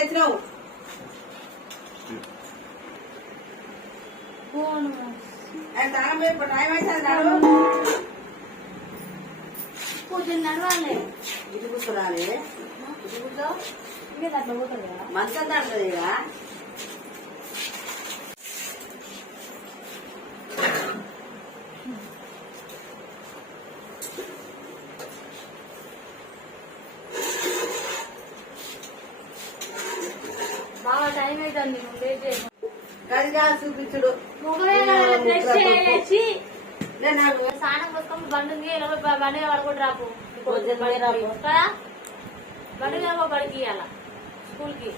తెచ్చినావు టైం అయితే కూర్చొని నడవాలి ఇది కూర్చోరాలి ఇది కూర్చో ఇంకా అట్లా పోతుంది కదా మంచం దాంట్లో ఇక బాగా టైం అవుతుంది గది కాదు చూపించుడు స్నానం పోసుకొని బండి బండి పడుకుంటు రాకు కదా బండి బడికి ఇవ్వాల స్కూల్ కి